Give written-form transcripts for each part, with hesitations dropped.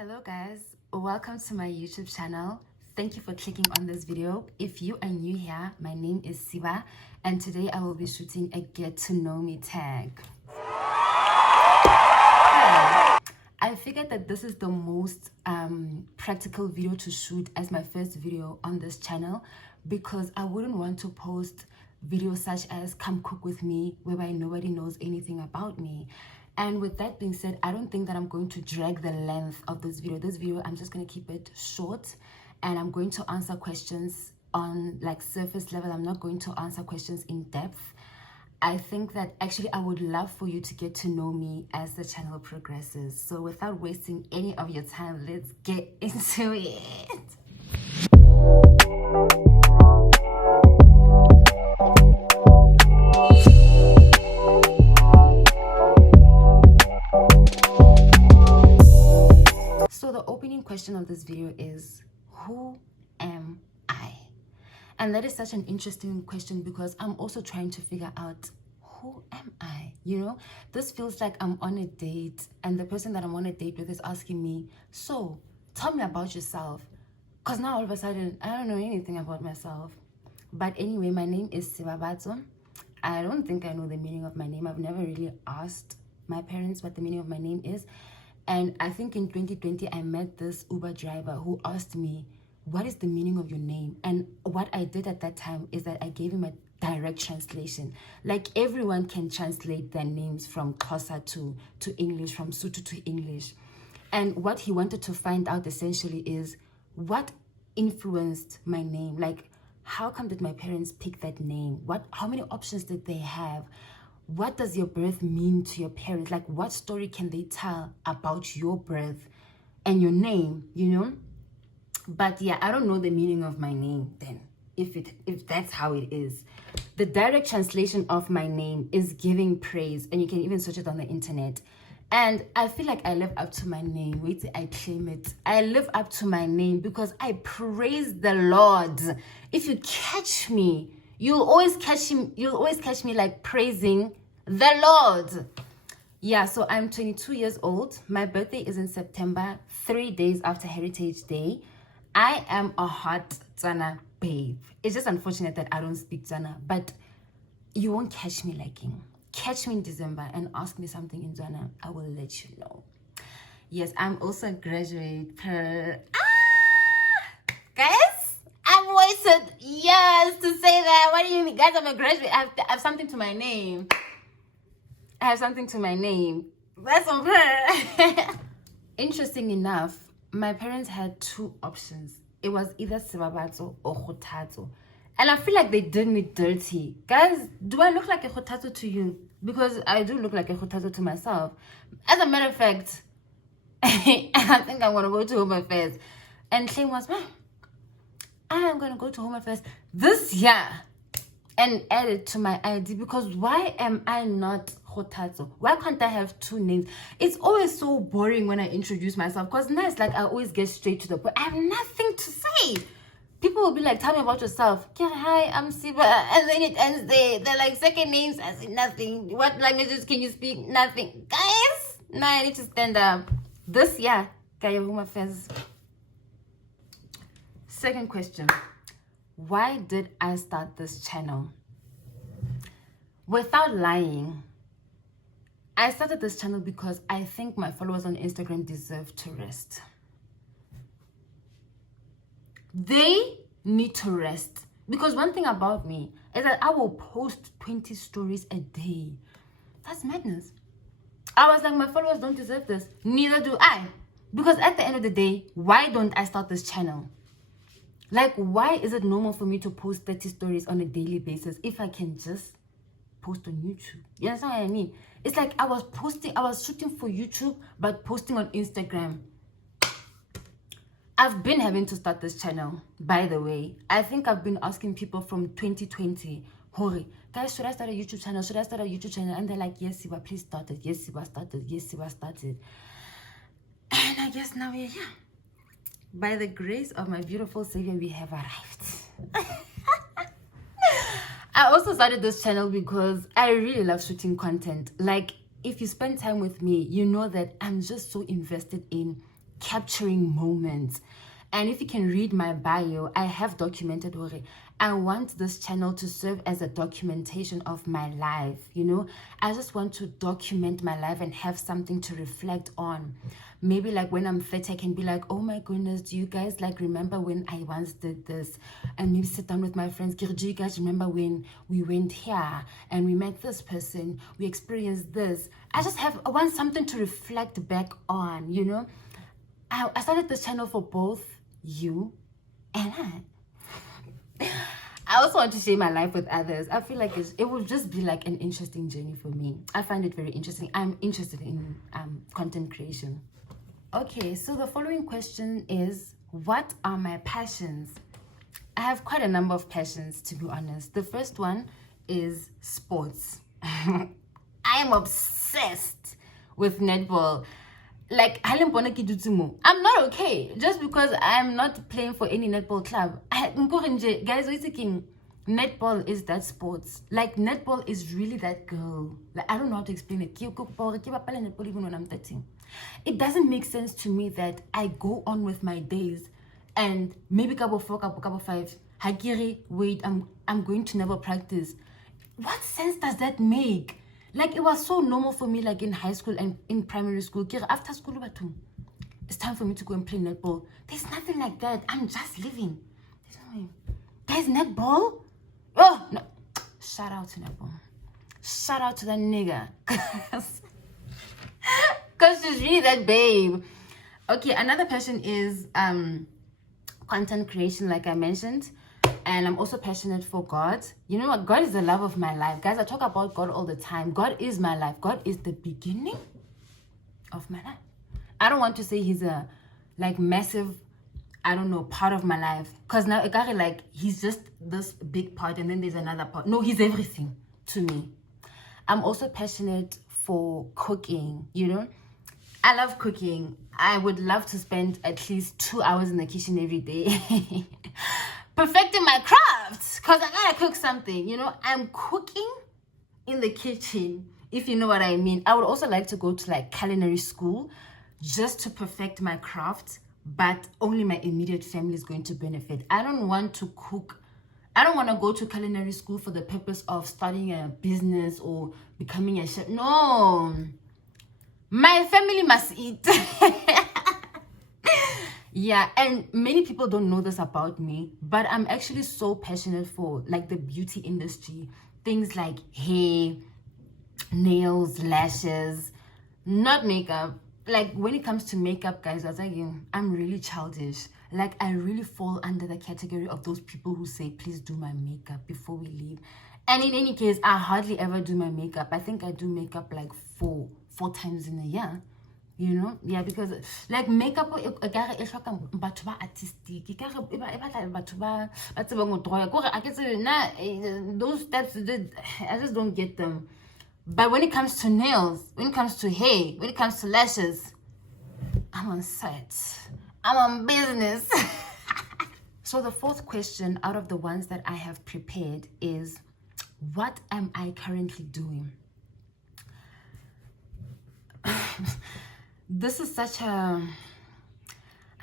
Hello guys, welcome to my YouTube channel. Thank you for clicking on this video. If you are new here, my name is Siba and today I will be shooting a get to know me tag. I figured that this is the most practical video to shoot as my first video on this channel because I wouldn't want to post videos such as come cook with me whereby nobody knows anything about me. And with that being said, I don't think that I'm going to drag the length of this video. This video, I'm just going to keep it short and I'm going to answer questions on like surface level. I'm not going to answer questions in depth. I think that actually I would love for you to get to know me as the channel progresses. So without wasting any of your time, let's get into it. So the opening question of this video is, who am I? And that is such an interesting question because I'm also trying to figure out, who am I? You know, this feels like I'm on a date and the person that I'm on a date with is asking me, so tell me about yourself. Because now all of a sudden, I don't know anything about myself. But anyway, my name is Sibabatso. I don't think I know the meaning of my name. I've never really asked my parents what the meaning of my name is. And I think in 2020, I met this Uber driver who asked me, what is the meaning of your name? And what I did at that time is that I gave him a direct translation. Like everyone can translate their names from Xhosa to English, from Sotho to English. And what he wanted to find out essentially is what influenced my name? Like, how come did my parents pick that name? How many options did they have? What does your birth mean to your parents? Like, what story can they tell about your birth and your name, you know? But yeah, I don't know the meaning of my name then, if that's how it is. The direct translation of my name is giving praise, and you can even search it on the internet. And I feel like I live up to my name. Wait till I claim it. I live up to my name because I praise the Lord. If you catch me, you'll always catch me like praising the Lord. Yeah, so I'm 22 years old. My birthday is in September, 3 days after Heritage Day. I am a hot Tswana babe. It's just unfortunate that I don't speak Tswana, but you won't catch me liking. Catch me in December and ask me something in Tswana. I will let you know. Yes, I'm also a graduate per... Guys, I've waited years to say that. What do you mean? Guys, I'm a graduate. I have something to my name. I have something to my name. That's on her. Interesting enough, my parents had two options. It was either Sibabatso or Kgothatso. And I feel like they did me dirty. Guys, do I look like a Kgothatso to you? Because I do look like a Kgothatso to myself. As a matter of fact, I think I'm going to go to Home Affairs. And Clay was, I am going to go to Home Affairs this year and add it to my ID, because why am I not Kgothatso? Why can't I have two names? It's always so boring when I introduce myself, because now it's like I always get straight to the point. I have nothing to say. People will be like, tell me about yourself. Yeah, hi, I'm Siba. And then it ends there. They're like, second names, I say nothing. What languages can you speak? Nothing. Guys, now I need to stand up. This year, Kaya Home Affairs. Second question. Why did I start this channel? Without lying, I started this channel because I think my followers on Instagram deserve to rest. They need to rest. Because one thing about me is that I will post 20 stories a day. That's madness. I was like, my followers don't deserve this. Neither do I. Because at the end of the day, why don't I start this channel? Like, why is it normal for me to post 30 stories on a daily basis if I can just post on YouTube? You understand what I mean? It's like I was shooting for YouTube, but posting on Instagram. I've been having to start this channel, by the way. I think I've been asking people from 2020, Hori, guys, should I start a YouTube channel? Should I start a YouTube channel? And they're like, yes, Siba, please start it. Yes, Siba, start it. Yes, Siba, start it. And I guess now we're here. By the grace of my beautiful Savior, we have arrived. I also started this channel because I really love shooting content. Like, if you spend time with me, you know that I'm just so invested in capturing moments. And if you can read my bio, I have documented already. I want this channel to serve as a documentation of my life, you know. I just want to document my life and have something to reflect on. Maybe like when I'm 30, I can be like, oh my goodness, do you guys like remember when I once did this? And maybe sit down with my friends, do you guys remember when we went here and we met this person, we experienced this? I want something to reflect back on, you know. I started this channel for both you and I also want to share my life with others. I feel like it will just be like an interesting journey for me. I find it very interesting. I'm interested in content creation. Okay, so the following question is, what are my passions? I have quite a number of passions, to be honest. The first one is sports. I am obsessed with netball. Like, I'm not okay just because I'm not playing for any netball club. Guys, wait a second. Netball is that sports. Like, netball is really that girl. Like, I don't know how to explain it. Even when I'm 13. It doesn't make sense to me that I go on with my days and maybe couple 4, couple 5. Hagiri, wait, I'm going to never practice. What sense does that make? Like, it was so normal for me, like in high school and in primary school. After school, it's time for me to go and play netball. There's nothing like that. I'm just living. There's no way. Guys, netball? Oh, no. Shout out to netball. Shout out to that nigga. Because she's really that babe. Okay, another passion is content creation, like I mentioned. And I'm also passionate for God. You know what? God is the love of my life. Guys, I talk about God all the time. God is my life. God is the beginning of my life. I don't want to say he's a like massive, I don't know, part of my life. Because now like he's just this big part and then there's another part. No, he's everything to me. I'm also passionate for cooking, you know. I love cooking. I would love to spend at least 2 hours in the kitchen every day. Perfecting my craft, because I gotta cook something, you know. I'm cooking in the kitchen, if you know what I mean. I would also like to go to like culinary school just to perfect my craft, but only my immediate family is going to benefit. I don't want to cook. I don't want to go to culinary school for the purpose of starting a business or becoming a chef. No, my family must eat. Yeah, and many people don't know this about me, but I'm actually so passionate for like the beauty industry. Things like hair, nails, lashes, not makeup. Like when it comes to makeup, guys, I was like, I'm really childish. Like I really fall under the category of those people who say, please do my makeup before we leave. And in any case, I hardly ever do my makeup. I think I do makeup like four times in a year. You know, yeah, because like makeup artistic those steps I just don't get them. But when it comes to nails, when it comes to hair, when it comes to lashes, I'm on set, I'm on business. So the fourth question out of the ones that I have prepared is, what am I currently doing? This is such a,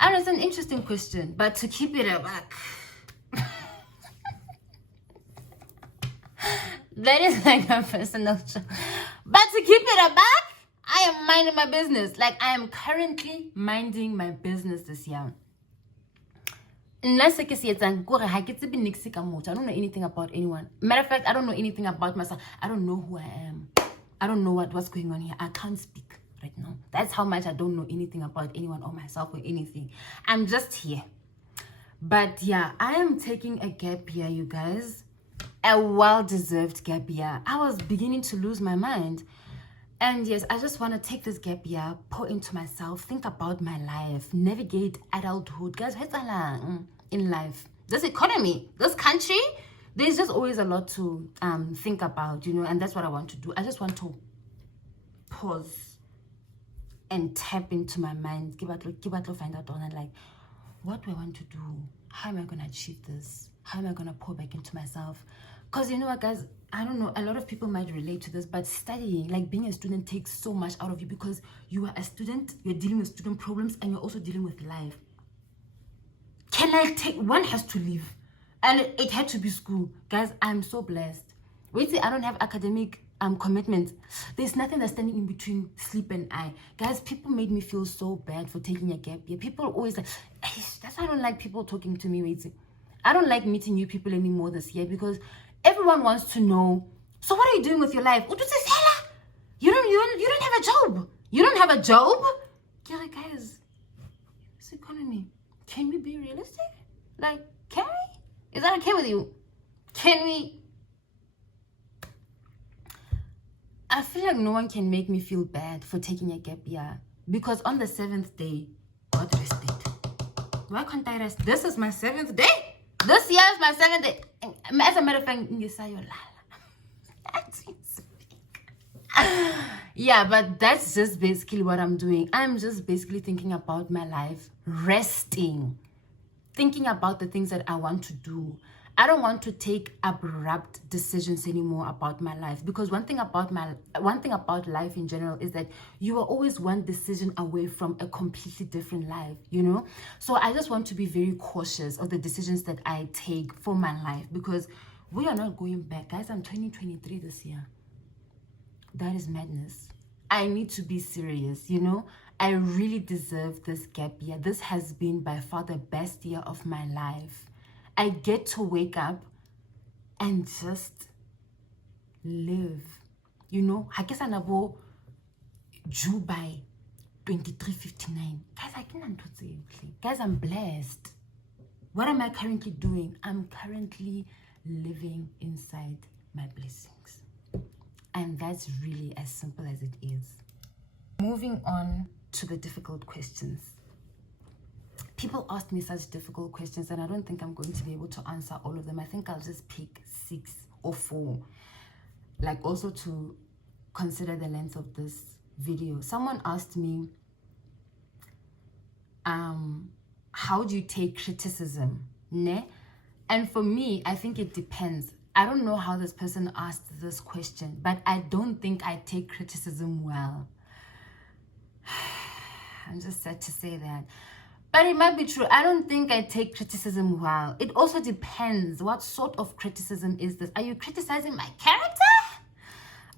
I don't know, it's an interesting question, but to keep it a buck, that is like a personal joke. But to keep it a buck, I am minding my business. Like I am currently minding my business this year. I don't know anything about anyone. Matter of fact, I don't know anything about myself. I don't know who I am. I don't know what's going on here. I can't speak right now. That's how much I don't know anything about anyone or myself or anything. I'm just here. But yeah, I am taking a gap year, you guys. A well-deserved gap year. I was beginning to lose my mind. And yes, I just want to take this gap year, pour into myself, think about my life, navigate adulthood. Guys, what's in life? This economy, this country, there's just always a lot to think about, you know, and that's what I want to do. I just want to pause and tap into my mind. Find out on like, what do I want to do? How am I going to achieve this? How am I going to pour back into myself? Because you know what, guys, I don't know, a lot of people might relate to this, but studying, like being a student, takes so much out of you because you are a student, you're dealing with student problems, and you're also dealing with life. Can I take, one has to leave, and it had to be school. Guys, I'm so blessed. Wait till I don't have academic commitments. There's nothing that's standing in between sleep and I. Guys, people made me feel so bad for taking a gap year. People always like, that's why I don't like people talking to me. Wait till, I don't like meeting new people anymore this year because everyone wants to know, so what are you doing with your life? You don't have a job. You don't have a job? Yeah, guys, this economy, can we be realistic? Like, can we? Is that okay with you? Can we? I feel like no one can make me feel bad for taking a gap year because on the 7th day, God rested. Why can't I rest? This is my 7th day. This year is my 7th day. As a matter of fact, yeah, but that's just basically what I'm doing. I'm just basically thinking about my life, resting, thinking about the things that I want to do. I don't want to take abrupt decisions anymore about my life because one thing about life in general is that you are always one decision away from a completely different life, you know? So I just want to be very cautious of the decisions that I take for my life because we are not going back. Guys, I'm 2023 this year. That is madness. I need to be serious, you know? I really deserve this gap year. This has been by far the best year of my life. I get to wake up and just live. You know, I guess I'm about July 23:59. Guys, I can't say. Guys, I'm blessed. What am I currently doing? I'm currently living inside my blessings. And that's really as simple as it is. Moving on to the difficult questions. People ask me such difficult questions and I don't think I'm going to be able to answer all of them. I think I'll just pick 6 or 4. Like also to consider the length of this video. Someone asked me, how do you take criticism? Ne? And for me, I think it depends. I don't know how this person asked this question, but I don't think I take criticism well. I'm just sad to say that. But it might be true. I don't think I take criticism well. It also depends. What sort of criticism is this? Are you criticizing my character?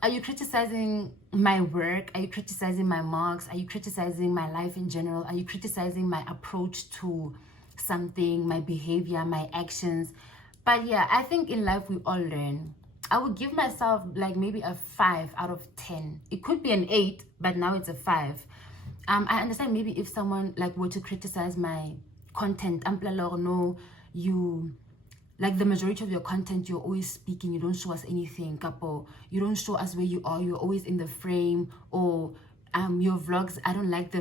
Are you criticizing my work? Are you criticizing my marks? Are you criticizing my life in general? Are you criticizing my approach to something, my behavior, my actions? But yeah, I think in life we all learn. I would give myself like maybe a 5 out of 10. It could be an 8, but now it's a 5. I understand maybe if someone like were to criticize my content, no, you like the majority of your content, you're always speaking, you don't show us anything, couple, you don't show us where you are, you're always in the frame, or your vlogs, I don't like the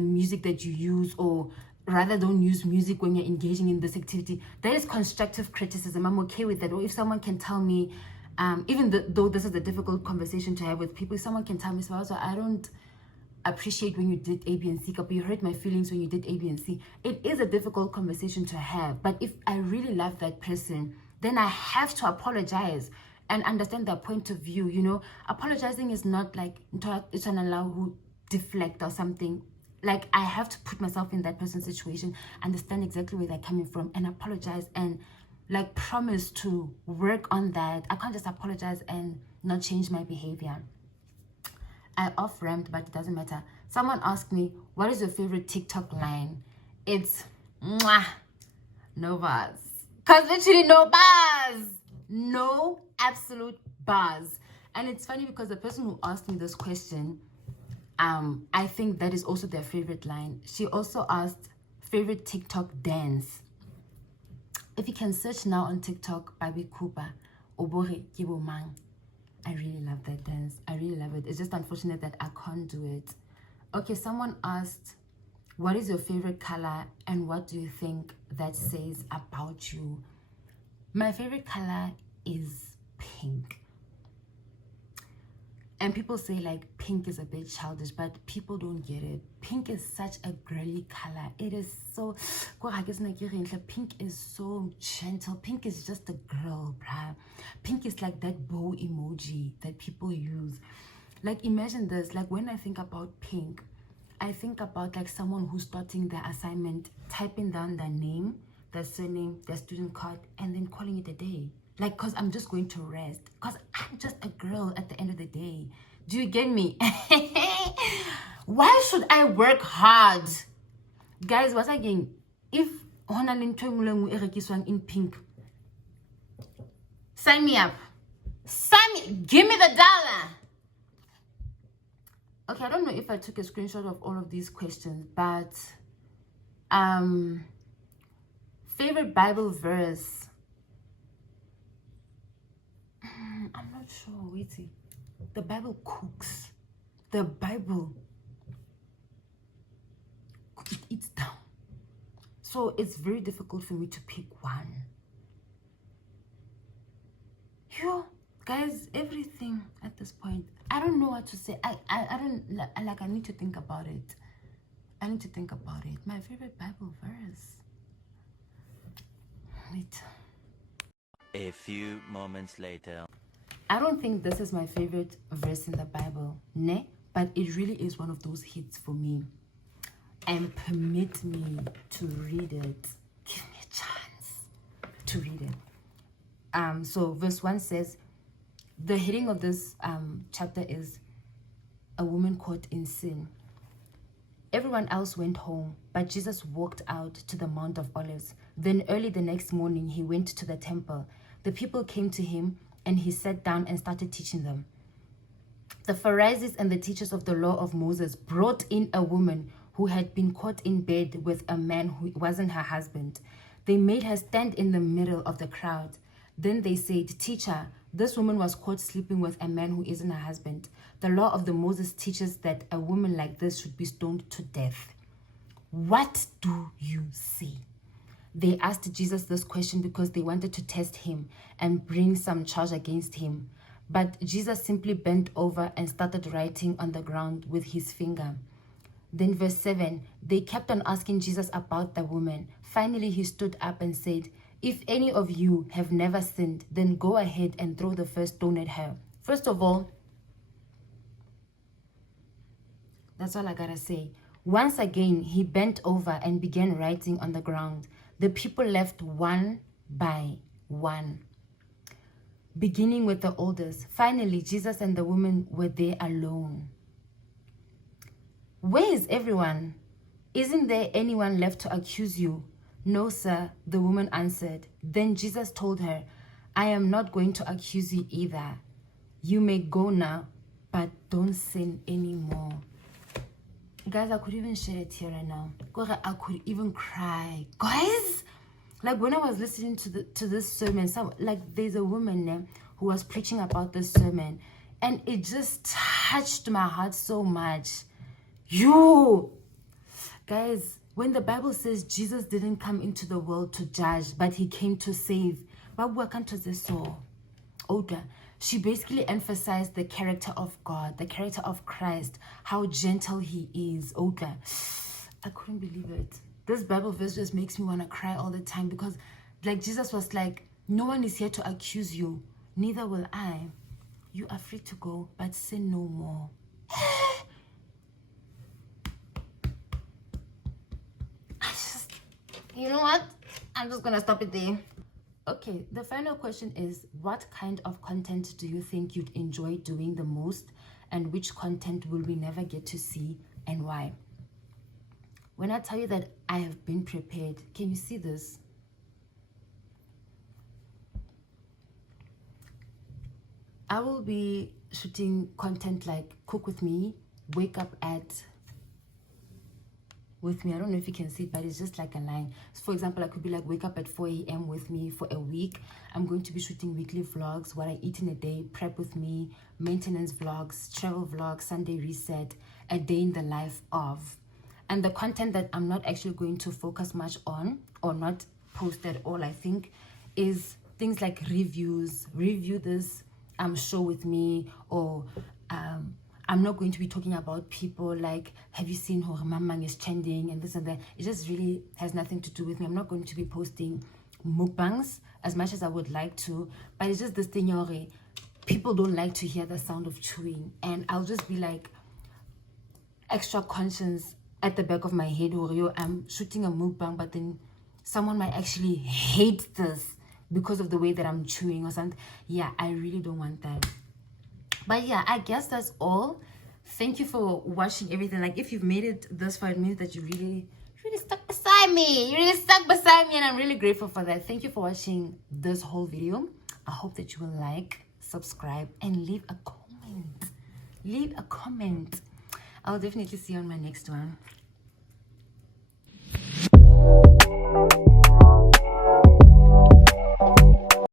music that you use, or rather don't use music when you're engaging in this activity. That is constructive criticism. I'm okay with that. Or if someone can tell me, even though this is a difficult conversation to have with people, if someone can tell me, so I don't appreciate when you did A, B, and C, but you hurt my feelings when you did A, B, and C. It is a difficult conversation to have, but if I really love that person, then I have to apologize and understand their point of view. You know, apologizing is not like it's an allow who deflect or something. Like, I have to put myself in that person's situation, understand exactly where they're coming from, and apologize and like promise to work on that. I can't just apologize and not change my behavior. I off-ramped, but it doesn't matter. Someone asked me, what is your favorite TikTok line? It's mwah, no bars. Because literally no bars. No absolute bars. And it's funny because the person who asked me this question, I think that is also their favorite line. She also asked favorite TikTok dance. If you can search now on TikTok, Baby Cooper, Obore Kibomang. I really love that dance. I really love it. It's just unfortunate that I can't do it. Okay, someone asked, what is your favorite color and what do you think that says about you? My favorite color is pink. And people say like pink is a bit childish, but people don't get it. Pink is such a girly color. It is so, pink is so gentle. Pink is just a girl, bruh. Pink is like that bow emoji that people use. Like imagine this, like when I think about pink, I think about like someone who's starting their assignment, typing down their name, their surname, their student card, and then calling it a day. Like, cause I'm just going to rest. Cause I'm just a girl at the end of the day. Do you get me? Why should I work hard? Guys, what's again? If in pink, sign me up. Give me the dollar. Okay, I don't know if I took a screenshot of all of these questions, but favorite Bible verse. I'm not sure. Wait, the Bible cooks. The Bible, it eats down. So it's very difficult for me to pick one. Yo, guys, everything at this point, I don't know what to say. I need to think about it. I need to think about it. My favorite Bible verse. Wait. A few moments later. I don't think this is my favorite verse in the Bible, ne? But it really is one of those hits for me. And permit me to read it. Give me a chance to read it. So verse 1 says, the heading of this chapter is a woman caught in sin. Everyone else went home, but Jesus walked out to the Mount of Olives. Then early the next morning, he went to the temple. The people came to him, and he sat down and started teaching them. The Pharisees and the teachers of the law of Moses brought in a woman who had been caught in bed with a man who wasn't her husband. They made her stand in the middle of the crowd. Then they said, "Teacher, this woman was caught sleeping with a man who isn't her husband. The law of the Moses teaches that a woman like this should be stoned to death. What do you say?" They asked Jesus this question because they wanted to test him and bring some charge against him. But Jesus simply bent over and started writing on the ground with his finger. Then verse 7, they kept on asking Jesus about the woman. Finally, he stood up and said, "If any of you have never sinned, then go ahead and throw the first stone at her." First of all, that's all I gotta say. Once again, he bent over and began writing on the ground. The people left one by one, beginning with the oldest. Finally, Jesus and the woman were there alone. "Where is everyone? Isn't there anyone left to accuse you?" "No, sir," the woman answered. Then Jesus told her, "I am not going to accuse you either. You may go now, but don't sin anymore." Guys, I could even shed a tear right now. I could even cry. Guys, like when I was listening to this sermon, there's a woman who was preaching about this sermon, and it just touched my heart so much. Guys, when the Bible says Jesus didn't come into the world to judge, but he came to save, she basically emphasized the character of God, the character of Christ, how gentle he is. I couldn't believe it. This Bible verse just makes me want to cry all the time because like Jesus was like, "No one is here to accuse you, neither will I. You are free to go, but sin no more." You know what? I'm just gonna stop it there. Okay, the final question is, what kind of content do you think you'd enjoy doing the most, and which content will we never get to see and why? When I tell you that I have been prepared, can you see this? I will be shooting content like cook with me, wake up at with me. I don't know if you can see it, but it's just like a line. So for example, I could be like, wake up at 4 a.m. with me for a week. I'm going to be shooting weekly vlogs, what I eat in a day, prep with me, maintenance vlogs, travel vlogs, Sunday reset, a day in the life of. And the content that I'm not actually going to focus much on or not post at all, I think, is things like reviews, review this show with me, or I'm not going to be talking about people like, have you seen how Mamang is trending and this and that. It just really has nothing to do with me. I'm not going to be posting mukbangs as much as I would like to, but it's just this thing, Yori. People don't like to hear the sound of chewing, and I'll just be like extra conscious at the back of my head, or I'm shooting a mukbang, but then someone might actually hate this because of the way that I'm chewing or something. Yeah, I really don't want that. But yeah, I guess that's all. Thank you for watching everything. Like, if you've made it this far, it means that you really stuck beside me. You really stuck beside me, and I'm really grateful for that. Thank you for watching this whole video. I hope that you will like, subscribe, and leave a comment. Leave a comment. I'll definitely see you on my next one.